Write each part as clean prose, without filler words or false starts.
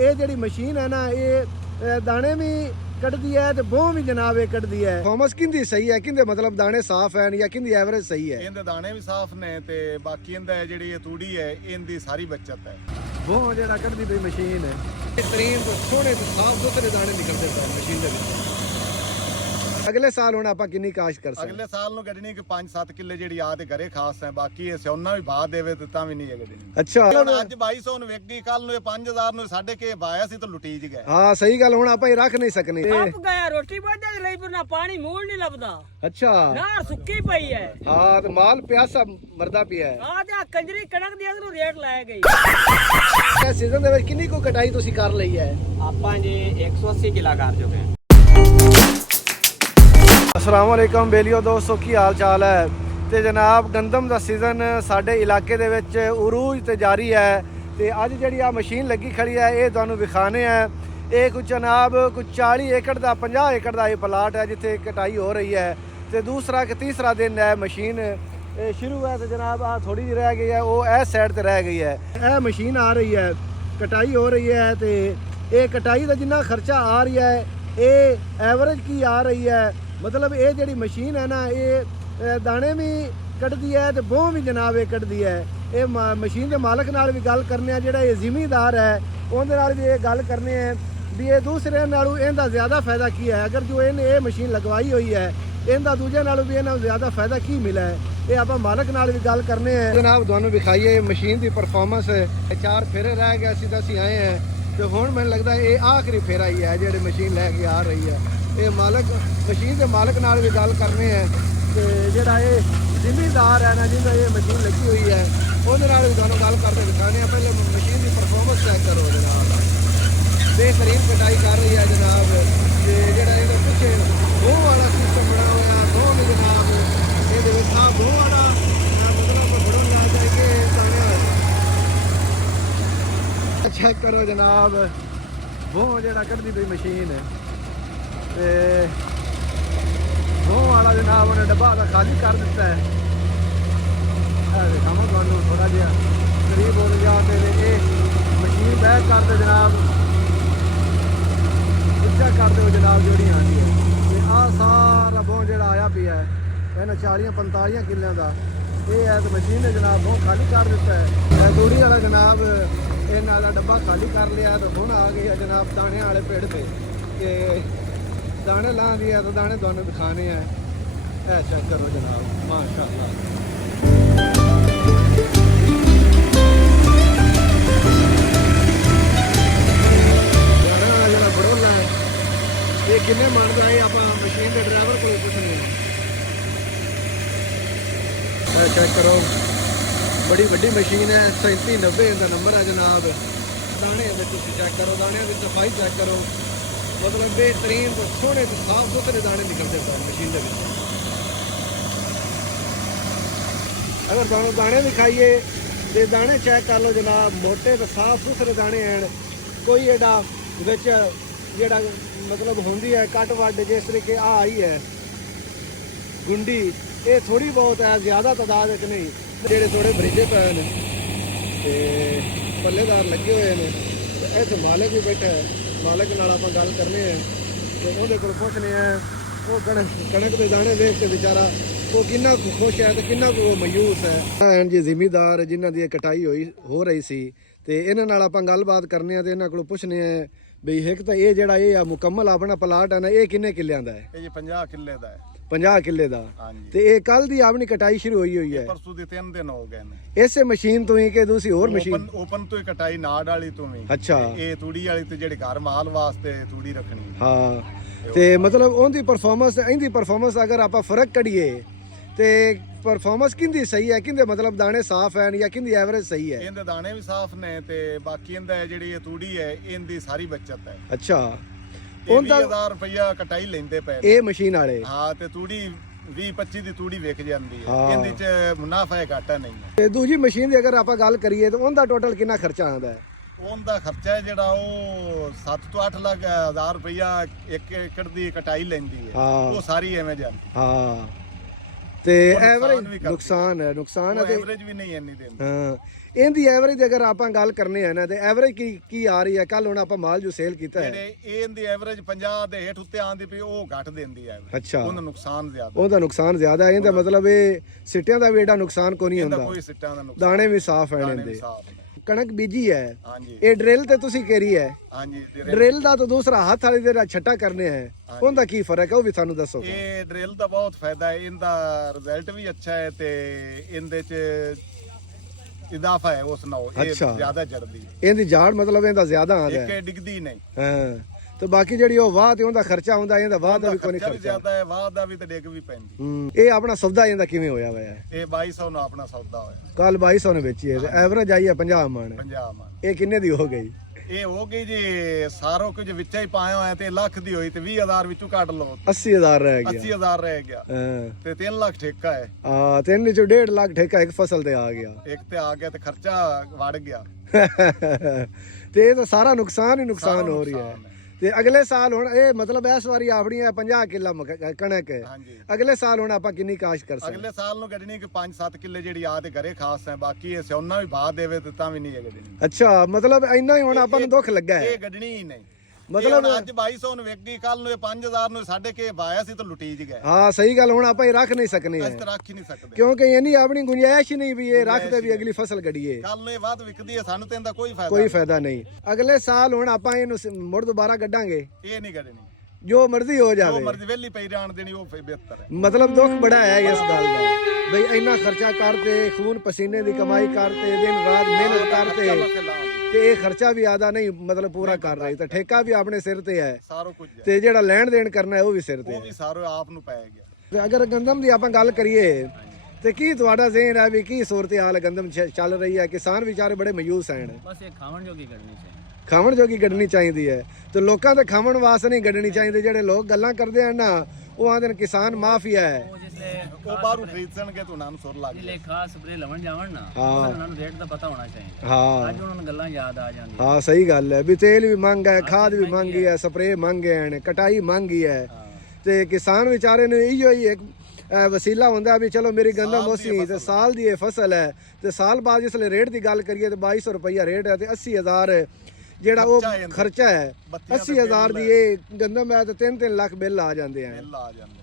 ये जिहड़ी मशीन है ना ये दाने भी कटदी है ते बोह भी जनाब ये कटदी है। परफॉर्मेंस किंदी सही है, किंदे मतलब दाने साफ हैं या किंदी एवरेज सही है? इनके दाने भी साफ ने ते बाकी इनदा जिहड़ी ये तूड़ी है इनदी सारी बचत है। बोह जिहड़ा कटदी पई मशीन है बेहतरीन तो सोहणे ते साफ सुथरे दाने निकलदे पए मशीन दे विच। अगले साल हुण आपां किन्नी काश्त कर सकदे? अगले साल नु गड्डनी कि 5-7 किले जिहड़ी आ ते घरे खास है, बाकी ये सोना भी बाह देवे ते तां भी नहीं है गड्डनी। अच्छा हुण अज 2200 ਨੂੰ ਵੇਖ ਗਈ, ਕੱਲ ਨੂੰ ਇਹ 5000 ਨੂੰ ਸਾਡੇ ਕੇ ਬਾਇਆ ਸੀ ਤਾਂ ਲੁੱਟੀ ਜ ਗਏ। हाँ सही गल, हुण आपां रख नहीं सकने। ਆਪ ਗਿਆ ਰੋਟੀ ਵਾਧੇ ਲਈ ਪਰ ਨਾ ਪਾਣੀ ਮੂਲ ਨਹੀਂ ਲੱਭਦਾ। अच्छा ਨਾਰ ਸੁੱਕੀ ਪਈ ਹੈ। हाँ तो माल प्यासा मरदा पिया है। ਆ ਤੇ ਕੰਜਰੀ ਕਣਕ ਦੀ ਅਗਰ ਰੇਟ ਲਾਇਆ ਗਈ। ਇਹ ਸੀਜ਼ਨ ਦੇ ਵਿੱਚ ਕਿੰਨੀ ਕੁ ਕਟਾਈ ਤੁਸੀਂ ਕਰ ਲਈ ਹੈ? ਆਪਾਂ ਜੀ 180 ਕਿਲਾ ਕਰ ਚੁੱਕੇ ਹਾਂ। अस्सलाम वालेकुम बेलियो दोस्तों, की हाल चाल है? तो जनाब गंदम का सीजन साढ़े इलाके दे विच उरूज ते जारी है। तो अज जिहड़ी आ मशीन लगी खड़ी है ये तुहानूं विखाने है। ये कुछ जनाब कुछ 40 एकड़ का 50 एकड़ का ये प्लाट है जिथे कटाई हो रही है। तो दूसरा कि तीसरा दिन है मशीन शुरू है। तो जनाब आ थोड़ी जी रह गई है, वो इस साइड ते रह गई है। यह मशीन आ रही है, कटाई हो रही है। तो ये कटाई का जिन्ना खर्चा आ रही है ये एवरेज की आ रही है। मतलब ये जिहड़ी मशीन है ना ये दाने भी कटदी है तो बोह भी जनाब ये कटदी है। ये मशीन के मालक नाल भी गल करने आ, जिहड़ा ये जिमीदार है उहदे नाल भी ये गल करने हैं भी ये दूसरे नालों इहदा ज़्यादा फायदा की है। अगर जो इन्हें ये मशीन लगवाई हुई है इहदा दूजे नालों भी इन्हां ज़्यादा फायदा की मिला है, ये आप मालक नाल भी गल करने हैं। जनाब तुहानूं विखाइए मशीन की परफॉर्मेंस। 4 फेरे रह गए असीं तां असीं आए हैं तो हुण मैनूं लगदा ये आखिरी फेरा ही है जिहड़ी मशीन लैके आ रही है। ये मालक मशीन के मालक नाल भी गल करने हैं तो जिहड़ा ये जिमीदार है ना जिंदा ये मशीन लगी हुई है उहदे नाल भी तुहानूं गल करके दिखाने। पहले मशीन की परफॉर्मेंस चेक करो जनाब, बेहतरीन कटाई कर रही है जनाब। ते जिहड़ा इहदे पिछे बोह वाला सिस्टम बना होया बोह में जनाब इहदे विच आ बोह वाला मतलब बड़ों ला जाके चेक करो जनाब। बोह जिहड़ा कढदी पई मशीन है ते बोह वाला जनाब उन्हें डब्बा का खाली कर दिता है। दिखावा तुहानूं थोड़ा जिहा करीब हो गया ते ये मशीन बैक कर दे जनाब, उच्चा कर दो जनाब जिहड़ी आंदी है। ते आ सारा बोह जिहड़ा आया पिया है इन्हां 40-45 किलियां दा ये है। तो मशीन ने जनाब बोह खाली कर दिता है। तूड़ी वाला जनाब इन्हां दा डब्बा खाली कर लिया तो हुण आ गई है जनाब दाने वाले पेड़ पे। ते दाने ला दिए तो दाने दोनों दिखाने हैं। ऐ चेक करो जनाब माशाअल्लाह। जरा बड़ोला है ये किन्ने मानदा है आप मशीन के ड्राइवर को पूछने। ऐ चेक करो बड़ी वड्डी मशीन है 3790 का नंबर है जनाब। दाने चेक करो, दाने की सफाई चेक करो, मतलब बेहतरीन तो सोहणे तो साफ सुथरे दाने निकलते पए मशीन के। अगर तुहानूं दाने दिखाइए तो दाने चेक कर लो जनाब, मोटे तो साफ सुथरे दाने हैं। कोई एडा विच जिहड़ा मतलब होंदी है कट वड जिस तरीके आ आई है गुंडी ये थोड़ी बहुत है, ज़्यादा तादाद च नहीं। जिहड़े थोड़े बरीजे पे ने ते पल्लेदार लगे हुए हैं। इत्थे मालिक भी बैठा है, मालिक नाल आपां गल करने हैं तो उहदे कोल पुछने हैं वो कणक के दाने देख के बेचारा वो किन्ना खुश है तो किन्ना वो मायूस है। जी जिमीदार जिन्हां दी कटाई हो रही सी ते इन्हां नाल आपां गलबात करने हैं ते इन्हां कोल पुछने हैं भी एक तो ये जिहड़ा ये मुकम्मल अपना प्लाट है ना ये किन्ने किल्लियां दा है? ये 50 किले दा है। 50 किले दा। ते ये कल दी अपनी कटाई शुरू हुई है? परसों दे 3 दिन हो गए ने। इसे मशीन तो ही के दूसरी और मशीन ओपन तो ही कटाई नाड़ वाली तो भी। अच्छा ये तूड़ी वाली ते जेड़ी घर माल वास्ते तूड़ी रखनी। हाँ ते मतलब उनकी परफॉर्मेंस इनकी परफॉर्मेंस अगर आप फर्क करिए तो परफॉर्मेंस किंदी सही है, किंदे मतलब दाने साफ हैं या किंदी एवरेज सही है? इनदे दाने भी साफ ने ते बाकी इनदा जेड़ी ये तूड़ी है इनदी सारी बचत है। अच्छा 20,000 रुपया कटाई लेंदे पे ये मशीन वाले। हाँ ते तूड़ी 20-25 ਦੀ ਤੂੜੀ ਵਿਕ ਜਾਂਦੀ ਹੈ। ਹਾਂ। ਇਹਦੇ ਚ ਮੁਨਾਫਾ ਹੈ ਘਾਟਾ ਨਹੀਂ ਹੈ। ਤੇ ਦੂਜੀ ਮਸ਼ੀਨ ਦੀ ਅਗਰ ਆਪਾਂ ਗੱਲ ਕਰੀਏ ਤਾਂ ਉਹਦਾ ਟੋਟਲ ਕਿੰਨਾ ਖਰਚਾ ਆਉਂਦਾ ਹੈ? ਉਹਦਾ ਖਰਚਾ ਹੈ ਜਿਹੜਾ ਉਹ 7 ਤੋਂ 8 ਲੱਖ 1000 ਰੁਪਇਆ 1 ਏਕੜ ਦੀ ਕਟਾਈ ਲੈਂਦੀ ਹੈ। ਹਾਂ। ਉਹ ਸਾਰੀ ਐਵੇਂ ਜਾਂਦੀ। ਹਾਂ ਤੇ ਉਹ ਨੁਕਸਾਨ ਐਵਰੇਜ ਵੀ ਕਰਦੀ ਨੁਕਸਾਨ ਹੈ ਤੇ ਐਵਰੇਜ ਵੀ ਨਹੀਂ ਇੰਨੀ ਦਿੰਦੀ। ਹਾਂ ਇਹਦੀ ਐਵਰੇਜ ਅਗਰ ਆਪਾਂ ਗੱਲ ਕਰਨੇ ਆ ਨਾ ਤੇ ਐਵਰੇਜ ਕੀ ਆ ਰਹੀ ਹੈ? ਕੱਲ ਹੁਣ ਆਪਾਂ ਮਾਲ ਜੋ ਸੇਲ ਕੀਤਾ ਹੈ ਜਿਹੜੇ ਇਹਦੀ ਐਵਰੇਜ 50 ਦੇ ਹੇਠ ਉੱਤੇ ਆਂਦੀ ਪਈ ਉਹ ਘੱਟ ਦਿੰਦੀ ਹੈ ਅੱਛਾ ਉਹਦਾ ਨੁਕਸਾਨ ਜ਼ਿਆਦਾ ਉਹਦਾ ਨੁਕਸਾਨ ਜ਼ਿਆਦਾ ਹੈ। ਇਹਦਾ ਮਤਲਬ ਇਹ ਸਿੱਟਿਆਂ ਦਾ ਵੀ ਏਡਾ ਨੁਕਸਾਨ ਕੋਈ ਨਹੀਂ ਇਹਦਾ ਹੁੰਦਾ, ਕੋਈ ਸਿੱਟਾਂ ਦਾ ਨੁਕਸਾਨ ਦਾਣੇ ਵੀ ਸਾਫ਼ ਹੈ ਦਾਣੇ ਵੀ ਇਹਦੇ। ਸਾਫ਼ ਨੇ। ਕਣਕ ਬੀਜੀ ਹੈ, ਹਾਂਜੀ ਇਹ ਡਰਿਲ ਤੇ ਤੁਸੀਂ ਕਰੀ ਹੈ। ਹਾਂਜੀ ਡਰਿਲ ਦਾ ਤਾਂ ਦੂਸਰਾ ਹੱਥ ਵਾਲੇ ਜਿਹੜਾ ਛੱਟਾ ਕਰਨੇ ਹੈ ਉਹਦਾ ਕੀ ਫਰਕ ਹੈ ਉਹ ਵੀ ਸਾਨੂੰ ਦੱਸੋ। ਇਹ ਡਰਿਲ ਦਾ ਬਹੁਤ ਫਾਇਦਾ ਹੈ, ਇਹਦਾ ਰਿਜ਼ਲਟ ਵੀ ਅੱਛਾ ਹੈ ਤੇ ਇਹਦੇ ਚ ਇਜ਼ਾਫਾ ਹੈ ਉਸ ਨਾਲ ਇਹ ਅੱਛਾ। ਜ਼ਿਆਦਾ ਜੜਦੀ ਇਹਦੀ ਝਾੜ ਮਤਲਬ ਇਹਦਾ ਜ਼ਿਆਦਾ ਆਉਂਦਾ ਹੈ। ਇੱਕ ਡਿੱਗਦੀ ਨਹੀਂ ਹਾਂ ਤੇ ਬਾਕੀ ਜਿਹੜੀ ਉਹ ਵਾਹ ਤੇ ਉਹਦਾ ਖਰਚਾ ਹੁੰਦਾ, ਇਹਦਾ ਵਾਹ ਦਾ ਵੀ ਕੋਈ ਨਹੀਂ ਖਰਚਾ ਵੀ ਖਰਚਾ। ਜ਼ਿਆਦਾ ਹੈ, ਵਾਹ ਦਾ ਵੀ ਤੇ ਡਿੱਗ ਵੀ ਪੈਂਦੀ। ਇਹ ਆਪਣਾ ਸੌਦਾ ਇਹਦਾ ਕਿਵੇਂ ਹੋਇਆ ਹੋਇਆ ਹੈ? ਇਹ 2200 ਨੂੰ ਆਪਣਾ ਸੌਦਾ ਹੋਇਆ, ਕੱਲ 2200 ਨੇ ਵੇਚੀ ਹੈ ਤੇ ਐਵਰੇਜ ਆਈ ਹੈ 50 ਮਣ। 50 ਮਣ। ਇਹ ਕਿੰਨੇ ਦੀ ਹੋ ਗਈ? ਇਹ ਹੋ ਗਈ ਜੀ ਸਾਰੋ ਕੁਝ ਵਿੱਚ ਹੀ ਪਾਇਆ ਹੋਇਆ ਤੇ ਲੱਖ ਦੀ ਹੋਈ ਤੇ 20000 ਵਿੱਚੋਂ ਕੱਢ ਲਓ 80000 ਰਹਿ ਗਿਆ। 80000 ਰਹਿ ਗਿਆ ਹਾਂ ਤੇ 3 ਲੱਖ ਠੇਕਾ ਹੈ। ਆ 3 ਚੋਂ 1.5 ਲੱਖ ਠੇਕਾ ਇੱਕ ਫਸਲ ਤੇ ਆ ਗਿਆ। ਇੱਕ ਤੇ ਆ ਗਿਆ ਤੇ ਖਰਚਾ ਵੜ ਗਿਆ ਤੇ ਇਹ ਤਾਂ ਸਾਰਾ ਨੁਕਸਾਨ ਹੀ ਨੁਕਸਾਨ ਸਾਰਾ ਹੋ ਰਹੀ ਹੈ। ਨੁਕਸਾਨ ਤੇ ਅਗਲੇ ਸਾਲ ਹੁਣ ਇਹ ਮਤਲਬ ਇਸ ਵਾਰੀ ਆਪਣੀ 50 ਕਿੱਲਾ ਕਣਕ ਹੈ। ਹਾਂਜੀ ਅਗਲੇ ਸਾਲ ਹੁਣ ਆਪਾਂ ਕਿੰਨੀ ਕਾਸ਼ ਕਰ ਸਕਦੇ? ਅਗਲੇ ਸਾਲ ਨੂੰ ਗੱਡਣੀ ਕਿ 5-7 ਕਿੱਲੇ ਜਿਹੜੀ ਆ ਤੇ ਘਰੇ ਖਾਸ ਹੈ, ਬਾਕੀ ਇਹ ਸਿਉਨਾ ਵੀ ਬਾਹ ਦੇਵੇ ਤੇ ਤਾਂ ਵੀ ਨਹੀਂ ਹੈ ਗੱਡਣੀ। ਅੱਛਾ ਮਤਲਬ ਇੰਨਾ ਹੀ ਹੁਣ ਆਪਾਂ ਨੂੰ ਦੁੱਖ ਲੱਗਾ ਹੈ। ਇਹ ਗੱਡਣੀ ਹੀ ਨਹੀਂ ਮਤਲਬ ਮਤਲਬ ਅੱਜ 2200 ਨੂੰ ਵੇਚ ਗਈ, ਕੱਲ ਨੂੰ ਇਹ 5000 ਨੂੰ ਸਾਡੇ ਕੇ ਬਾਇਆ ਸੀ ਤਾਂ ਲੁੱਟੀ ਜ ਗਏ। ਹਾਂ ਸਹੀ ਗੱਲ, ਹੁਣ ਆਪਾਂ ਇਹ ਰੱਖ ਨਹੀਂ ਸਕਨੇ ਅਸੀਂ ਹੈ ਤਾਂ ਰੱਖ ਹੀ ਨਹੀਂ ਸਕਦੇ ਕਿਉਂਕਿ ਇਹਨੀ ਆਪਣੀ ਗੁੰਜਾਇਸ਼ ਹੀ ਨਹੀਂ ਵੀ ਇਹ ਰੱਖਦੇ ਵੀ ਅਗਲੀ ਫਸਲ ਗੜੀਏ। ਕੱਲ ਨੂੰ ਇਹ ਵੱਧ ਵਿਕਦੀ ਹੈ ਸਾਨੂੰ ਤੇ ਇਹਦਾ ਕੋਈ ਫਾਇਦਾ ਕੋਈ ਫਾਇਦਾ ਨਹੀਂ। ਅਗਲੇ ਸਾਲ ਹੁਣ ਆਪਾਂ ਇਹਨੂੰ ਮੁੜ ਦੁਬਾਰਾ ਕੱਢਾਂਗੇ, ਇਹ ਨਹੀਂ ਗੱਡਣੀ, ਜੋ ਮਰਜ਼ੀ ਹੋ ਜੋ ਜਾਵੇ। ਮਰਜ਼ੀ ਵੇਲੀ ਪਈ ਜਾਣ ਦੇਣੀ ਉਹ ਬਿਹਤਰ ਹੈ। ਮਤਲਬ ਦੁੱਖ ਬੜਾ ਹੈ ਇਸ ਗੱਲ ਦਾ ਬਈ ਇੰਨਾ ਖਰਚਾ ਕਰਤੇ, ਖੂਨ ਪਸੀਨੇ ਦੀ ਕਮਾਈ ਕਰਤੇ, ਦਿਨ ਰਾਤ ਮਿਹਨਤ ਕਰਤੇ ਤੇ ਇਹ ਖਰਚਾ ਵੀ ਆਦਾ ਨਹੀਂ ਮਤਲਬ ਪੂਰਾ ਕਰ ਰਹੀ ਤਾਂ ਠੇਕਾ ਵੀ ਆਪਣੇ ਸਿਰ ਤੇ ਹੈ ਸਾਰਾ ਕੁਝ ਹੈ, ਤੇ ਜਿਹੜਾ ਲੈਣ ਦੇਣ ਕਰਨਾ ਹੈ ਉਹ ਵੀ ਸਿਰ ਤੇ ਉਹ ਵੀ ਹੈ। ਸਾਰਾ ਆਪ ਨੂੰ ਪੈ ਗਿਆ। ਤੇ ਅਗਰ ਗੰਦਮ ਦੀ ਆਪਾਂ ਗੱਲ ਕਰੀਏ ਤੇ ਕੀ ਤੁਹਾਡਾ ਜ਼ਿਹਨ ਹੈ ਵੀ ਕੀ ਸੂਰਤ ਹਾਲ ਗੰਦਮ ਚੱਲ ਰਹੀ ਹੈ? ਕਿਸਾਨ ਵਿਚਾਰੇ ਬੜੇ ਮਾਯੂਸ ਹਨ। बस ये खावन जोगी करनी चाहिए। ਖਾਵਣ ਜੋਗੀ ਗੱਡਣੀ ਚਾਹੀਦੀ ਹੈ ਤੇ ਲੋਕਾਂ ਦੇ ਖਾਵਣ ਵਾਸਤੇ ਨਹੀਂ ਗੱਡਣੀ ਚਾਹੀਦੀ। ਜਿਹੜੇ ਲੋਕ ਗੱਲਾਂ ਕਰਦੇ ਹਨ ਨਾ ਉਹ ਆਂਦੇ ਨੇ ਕਿਸਾਨ ਮਾਫੀਆ ਹੈ। वो जिसले ਉਹ ਬਾਹਰੋਂ ਖਰੀਦਣਗੇ ਤਾਂ ਉਹਨਾਂ ਨੂੰ ਸੁਰ ਲੱਗ जिसले खास स्प्रे लवन जावन ना हाँ। ਉਹਨਾਂ ਨੂੰ ਰੇਟ ਦਾ ਪਤਾ ਹੋਣਾ ਚਾਹੀਦਾ। ਹਾਂ ਅੱਜ ਉਹਨਾਂ ਨੂੰ ਗੱਲਾਂ ਯਾਦ ਆ ਜਾਂਦੀਆਂ। ਹਾਂ ਸਹੀ ਗੱਲ ਹੈ ਵੀ ਤੇਲ ਵੀ ਮਹਿੰਗਾ ਹੈ, ਖਾਦ ਵੀ ਮਹਿੰਗੀ ਹੈ, ਸਪਰੇ ਮਹਿੰਗੇ ਹਨ, ਕਟਾਈ ਮਹਿੰਗੀ ਹੈ ਤੇ ਕਿਸਾਨ ਵਿਚਾਰੇ ਨੂੰ ਇਹੋ ਹੀ ਇੱਕ ਵਸੀਲਾ ਹੁੰਦਾ ਵੀ ਚਲੋ ਮੇਰੀ ਗੰਦਮ ਹੋਸੀ ਤੇ ਸਾਲ ਦੀ ਇਹ ਫਸਲ ਹੈ ਤੇ ਸਾਲ ਬਾਅਦ ਜਿਸਲੇ ਰੇਟ ਦੀ ਗੱਲ ਕਰੀਏ ਤੇ 2200 ਰੁਪਈਆ ਰੇਟ ਹੈ ਤੇ 80000 ਜਿਹੜਾ ਉਹ ਖਰਚਾ ਹੈ। 80000 ਦੀ ਇਹ ਗੰਦਮ ਹੈ ਤੇ 3-3 ਲੱਖ ਬਿੱਲ ਆ ਜਾਂਦੇ ਹਨ। ਮਿਲ ਆ ਜਾਂਦੇ।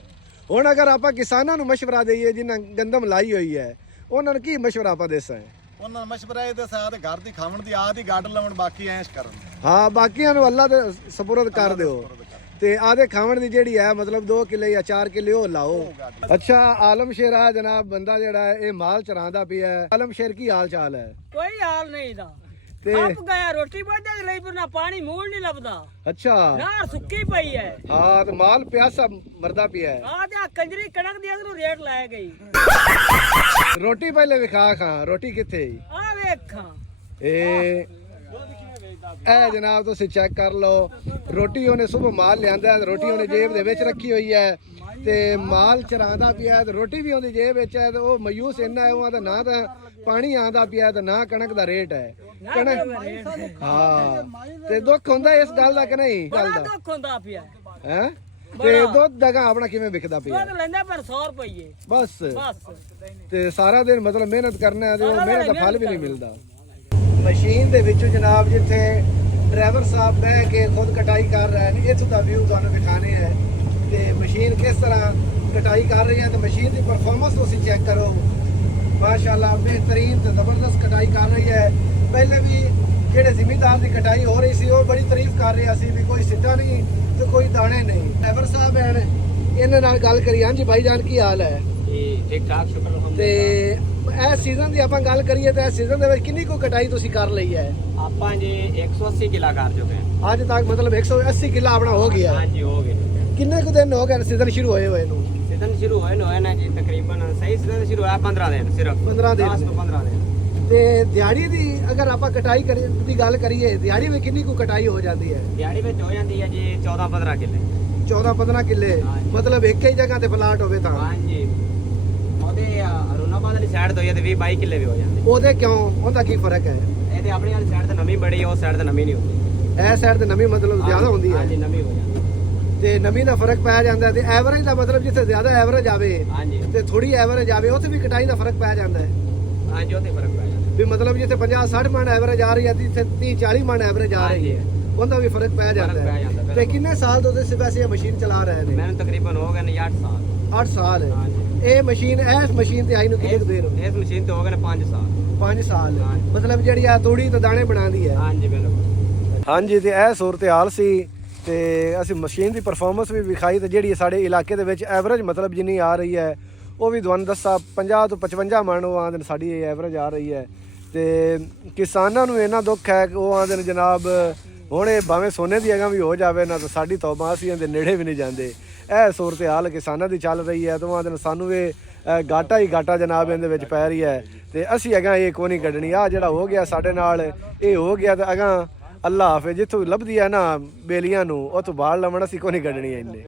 ਹੁਣ ਅਗਰ ਆਪਾਂ ਕਿਸਾਨਾਂ ਨੂੰ ਮਸ਼ਵਰਾ ਦਈਏ ਜਿਨ੍ਹਾਂ ਗੰਦਮ ਲਾਈ ਹੋਈ ਹੈ ਉਹਨਾਂ ਨੂੰ ਕੀ ਮਸ਼ਵਰਾ ਆਪਾਂ ਦੇਸਾਂ? ਉਹਨਾਂ ਨੂੰ ਮਸ਼ਵਰਾ ਇਹਦੇ ਸਾਥ ਘਰ ਦੀ ਖਾਵਣ ਦੀ ਆਦ ਹੀ ਗੱਡ ਲਾਉਣ, ਬਾਕੀ ਐਸ਼ ਕਰਨ। ਹਾਂ ਬਾਕੀਆਂ ਨੂੰ ਅੱਲਾ ਦੇ ਸਪੁਰਦ ਕਰ ਦਿਓ ਤੇ ਆਦੇ ਖਾਵਣ ਦੀ ਜਿਹੜੀ ਹੈ ਮਤਲਬ 2 ਕਿੱਲੇ ਜਾਂ 4 ਕਿੱਲੇ ਉਹ ਲਾਓ। ਅੱਛਾ ਆਲਮਸ਼ੇਰ ਆ ਜਨਾਬ ਬੰਦਾ ਜਿਹੜਾ ਹੈ ਇਹ ਮਾਲ ਚਰਾਉਂਦਾ ਪਿਆ ਹੈ। ਆਲਮਸ਼ੇਰ ਕੀ ਹਾਲ ਚਾਲ ਹੈ? ਕੋਈ ਹਾਲ ਨਹੀਂ ਦਾ ਤੇ ਆਪ ਗਿਆ ਰੋਟੀ ਬਾਜਾ ਦੇ ਲਈ ਪਰ ਨਾ ਪਾਣੀ ਮੂਲ ਨਹੀਂ ਲੱਭਦਾ, ਅੱਛਾ ਨਾ ਸੁੱਕੀ ਪਈ ਹੈ। ਹਾਂ ਤੇ ਮਾਲ ਪਿਆਸਾ ਮਰਦਾ ਪਿਆ ਹੈ। ਆ ਤੇ ਆ ਕੰਜਰੀ ਕਣਕ ਦੀ ਅਗਰੂ ਰੇਟ ਲਾਇਆ ਗਈ। ਰੋਟੀ ਪਹਿਲੇ ਵਿਖਾ ਖਾਂ, ਰੋਟੀ ਕਿੱਥੇ? ਆ ਵੇਖਾਂ ਇਹ ਜਨਾਬ ਤੁਸੀਂ ਚੈੱਕ ਕਰ ਲਓ, ਰੋਟੀ ਉਹਨੇ ਸੁਬਹ ਮਾਲ ਲਿਆਂਦਾ ਹੈ, ਰੋਟੀ ਉਹਨੇ ਜੇਬ ਦੇ ਵਿੱਚ ਰੱਖੀ ਹੋਈ ਹੈ ਤੇ ਮਾਲ ਚਰਾਉਂਦਾ ਪਿਆ ਤੇ ਰੋਟੀ ਵੀ ਉਹਦੀ ਜੇਬ ਵਿੱਚ ਹੈ ਤੇ ਉਹ ਮਾਯੂਸ ਇੰਨਾ ਹੈ ਉਹਦਾ ਨਾ ਤਾਂ ਪਾਣੀ ਆਂਦਾ ਪਿਆ ਤੇ ਨਾ ਕਣਕ ਦਾ ਰੇਟ ਹੈ। ਕਣਕ ਹਾਂ ਤੇ ਦੁੱਖ ਹੁੰਦਾ ਇਸ ਗੱਲ ਦਾ ਕਿ ਨਹੀਂ? ਗੱਲ ਬੜਾ ਦਾ ਦੁੱਖ ਹੁੰਦਾ ਪਿਆ। ਹੈ ਤੇ ਦੁੱਧ ਦਗਾ ਆਪਣਾ ਕਿਵੇਂ ਵਿਕਦਾ ਪਿਆ? ਦੁੱਧ ਲੈਂਦਾ ਪਰ 100 ਰੁਪਏ ਬਸ ਬਸ। ਤੇ ਸਾਰਾ ਦਿਨ ਮਤਲਬ ਮਿਹਨਤ ਕਰਨਾ ਹੈ ਤੇ ਉਹ ਮਿਹਨਤ ਦਾ ਫਲ ਵੀ ਨਹੀਂ ਮਿਲਦਾ। ਮਸ਼ੀਨ ਦੇ ਵਿੱਚੋਂ ਜਨਾਬ ਜਿੱਥੇ ਡਰਾਈਵਰ ਸਾਹਿਬ ਬਹਿ ਕੇ ਖੁਦ ਕਟਾਈ ਕਰ ਰਹੇ ਨੇ ਇੱਥੋਂ ਦਾ ਵਿਊ ਤੁਹਾਨੂੰ ਦਿਖਾਣੇ ਹੈ ਤੇ ਮਸ਼ੀਨ ਕਿਸ ਤਰ੍ਹਾਂ ਕਟਾਈ ਕਰ ਰਹੀ ਹੈ ਤੇ ਮਸ਼ੀਨ ਦੀ ਪਰਫਾਰਮੈਂਸ ਤੁਸੀਂ ਚੈੱਕ ਕਰੋ। ਮਾਸ਼ਾਅੱਲਾ ਬਿਹਤਰੀਨ ਤੇ ਜ਼ਬਰਦਸਤ ਕਟਾਈ ਕਰ ਰਹੀ ਹੈ। ਪਹਿਲੇ ਵੀ ਜਿਹੜੇ ਜ਼ਿਮੀਂਦਾਰ ਦੀ ਕਟਾਈ ਹੋ ਰਹੀ ਸੀ ਉਹ ਬੜੀ ਤਾਰੀਫ ਕਰ ਰਿਹਾ ਸੀ ਵੀ ਕੋਈ ਸਿੱਟਾ ਨਹੀਂ ਤੇ ਕੋਈ ਦਾਣੇ ਨਹੀਂ। ਡਰਾਈਵਰ ਸਾਹਿਬ ਹਨ, ਇਹਨਾਂ ਨਾਲ ਗੱਲ ਕਰੀ। ਹਾਂਜੀ ਭਾਈ ਜਾਨ ਕੀ ਹਾਲ ਹੈ? ठीक ठाक शुक्र ਤੇ ਇਹ ਸੀਜ਼ਨ ਦੀ ਆਪਾਂ ਗੱਲ ਕਰੀਏ ਤਾਂ ਇਸ ਸੀਜ਼ਨ ਦੇ ਵਿੱਚ ਕਿੰਨੀ ਕੁ ਕਟਾਈ ਤੁਸੀਂ ਕਰ ਲਈ ਹੈ? ਆਪਾਂ ਜੀ 180 ਕਿਲਾ ਕਰ ਚੁੱਕੇ ਹਾਂ। ਅੱਜ ਤੱਕ ਮਤਲਬ 180 ਕਿੱਲਾ ਆਪਣਾ ਹੋ ਗਿਆ। हाँ जी हो गए। ਕਿੰਨੇ ਕੁ ਦਿਨ ਹੋ ਗਏ ਸੀਜ਼ਨ ਸ਼ੁਰੂ ਹੋਏ ਹੋਏ ਨੂੰ? सीजन शुरू होए ना जी तकरीबन सही सीजन शुरू होया 15 दिन सिर्फ 15 दिन। 10 ਤੋਂ 15 दिन। ਤੇ ਦਿਹਾੜੀ ਦੀ ਅਗਰ ਆਪਾਂ ਕਟਾਈ ਦੀ ਗੱਲ ਕਰੀਏ ਦਿਹਾੜੀ ਵਿੱਚ ਕਿੰਨੀ ਕੁ ਕਟਾਈ ਹੋ ਜਾਂਦੀ ਹੈ? ਦਿਹਾੜੀ ਵਿੱਚ ਹੋ ਜਾਂਦੀ ਹੈ ਜੀ 14-15 ਕਿੱਲੇ। 14-15 ਕਿੱਲੇ ਹਾਂਜੀ। ਮਤਲਬ ਇੱਕ ਹੀ ਜਗ੍ਹਾ ਤੇ ਪਲਾਟ ਹੋਵੇ ਤਾਂ? ਹਾਂ ਜੀ ਉਹਦੇ ਅਰੁਣਾਬਾਦ ਵਾਲੀ ਸਾਈਡ ਤੋਂ ਤੇ 20-22 ਕਿੱਲੇ ਵੀ ਹੋ ਜਾਂਦੇ। ਉਹਦੇ ਕਿਉਂ ਉਹਦਾ ਕੀ ਫਰਕ ਹੈ? ਇਹਦੇ ਆਪਣੀ ਵਾਲੀ ਸਾਈਡ ਤੇ ਨਵੀਂ ਬੜੀ ਹੈ, ਉਸ ਸਾਈਡ ਤੇ ਨਵੀਂ ਨਹੀਂ ਹੁੰਦੀ। ਇਹ ਸਾਈਡ ਤੇ ਨਵੀਂ ਮਤਲਬ ਜ਼ਿਆਦਾ ਹੁੰਦੀ ਹਾਂ ਹੈ ਜੀ ਨਵੀਂ ਹੋ ਜਾਂਦੀ। ਤੇ ਨਵੀਂ ਦਾ ਫਰਕ ਪੈ ਜਾਂਦਾ ਤੇ ਐਵਰੇਜ ਦਾ ਮਤਲਬ ਜਿੱਥੇ ਜ਼ਿਆਦਾ ਐਵਰੇਜ ਆਵੇ ਹਾਂ ਜੀ ਤੇ ਥੋੜੀ ਐਵਰੇਜ ਆਵੇ ਉੱਥੇ ਵੀ ਕਟਾਈ ਦਾ ਫਰਕ ਪੈ ਜਾਂਦਾ ਹੈ। ਹਾਂ ਜੀ ਉਹਦੇ ਫਰਕ ਪੈ ਜਾਂਦਾ। ਵੀ ਮਤਲਬ ਜਿੱਥੇ 50-60 ਮਣ ਐਵਰੇਜ ਆ ਰਹੀ ਹੈ ਤੇ ਇੱਥੇ 30-40 ਮਣ ਐਵਰੇਜ ਆ ਰਹੀ ਹੈ, ਉਹਦਾ ਵੀ ਫਰਕ ਪੈ ਜਾਂਦਾ ਪੈ ਜਾਂਦਾ, ਹੈ। ਤੇ ਬਿਲਕੁਲ। ਕਿੰਨੇ ਸਾਲ ਤੋਂ ਤੁਸੀਂ ਵੈਸੇ ਇਹ ਮਸ਼ੀਨ ਚਲਾ ਰਹੇ ਨੇ? ਮੈਨੂੰ ਤਕਰੀਬਨ ਹੋ ਗਏ ਨੇ 8 ਸਾਲ। 8 ਸਾਲ ਹੈ। ਹਾਂਜੀ। ਇਹ ਮਸ਼ੀਨ ਇਸ ਮਸ਼ੀਨ ਤੇ ਆਈ ਨੂੰ ਕਿੰਨੀ ਕੁ ਦੇਰ ਹੋ ਗਈ? ਇਸ ਮਸ਼ੀਨ ਤੇ ਹੋ ਗਏ ਨੇ 5 ਸਾਲ। 5 ਸਾਲ। ਹਾਂਜੀ। ਮਤਲਬ ਜਿਹੜੀ ਆ ਤੂੜੀ ਤੇ ਦਾਣੇ ਬਣਾਉਂਦੀ ਹੈ। ਹਾਂਜੀ ਬਿਲਕੁਲ। ਹਾਂਜੀ, ਤੇ ਇਹ ਸੂਰਤ ਹਾਲ ਸੀ ਤੇ ਅਸੀਂ ਮਸ਼ੀਨ ਦੀ ਪਰਫਾਰਮੈਂਸ ਵੀ ਵਿਖਾਈ ਤੇ ਜਿਹੜੀ ਸਾਡੇ ਇਲਾਕੇ ਦੇ ਵਿੱਚ ਐਵਰੇਜ ਮਤਲਬ ਜਿੰਨੀ ਆ ਰਹੀ ਹੈ ਉਹ ਵੀ ਤੁਹਾਨੂੰ ਦੱਸਾਂ 50 ਤੋਂ 55 ਮਣ ਉਹ ਆਂਦੇ ਨੇ ਸਾਡੀ ਐਵਰੇਜ ਆ ਰਹੀ ਹੈ। ਤੇ ਕਿਸਾਨਾਂ ਨੂੰ ਇਹਨਾਂ ਦੁੱਖ ਹੈ ਕਿ ਉਹ ਆਂਦੇ ਨੇ ਜਨਾਬ ਹੁਣ ਇਹ ਭਾਵੇਂ ਸੋਨੇ ਦੀ ਅਗਾਂ ਵੀ ਹੋ ਜਾਵੇ ਨਾ ਤਾਂ ਸਾਡੀ ਤੌਬਾ ਅਸੀਂ ਇਹਦੇ ਨੇੜੇ ਵੀ ਨਹੀਂ ਜਾਂਦੇ। ਇਹ ਸੂਰਤ ਹਾਲ ਕਿਸਾਨਾਂ ਦੀ ਚੱਲ ਰਹੀ ਹੈ ਤੇ ਉਹ ਆਂਦੇ ਨੇ ਸਾਨੂੰ ਇਹ ਘਾਟਾ ਹੀ ਘਾਟਾ ਜਨਾਬ ਇਹਦੇ ਵਿੱਚ ਪੈ ਰਹੀ ਹੈ ਤੇ ਅਸੀਂ ਅਗਾਂ ਇਹ ਕੋਈ ਨਹੀਂ ਕੱਢਣੀ। ਆ ਜਿਹੜਾ ਹੋ ਗਿਆ ਸਾਡੇ ਨਾਲ ਇਹ ਹੋ ਗਿਆ ਤੇ ਅਗਾਂ ਅੱਲਾ ਹਾਫਿਜ਼ ਜਿੱਥੋਂ ਲੱਭਦੀ ਹੈ ਨਾ ਬੇਲੀਆਂ ਨੂੰ ਉਹ ਤੋਂ ਬਾਹਰ ਲਵਣ ਅਸੀਂ ਕੋਈ ਨਹੀਂ ਕੱਢਣੀ ਇੰਨੇ।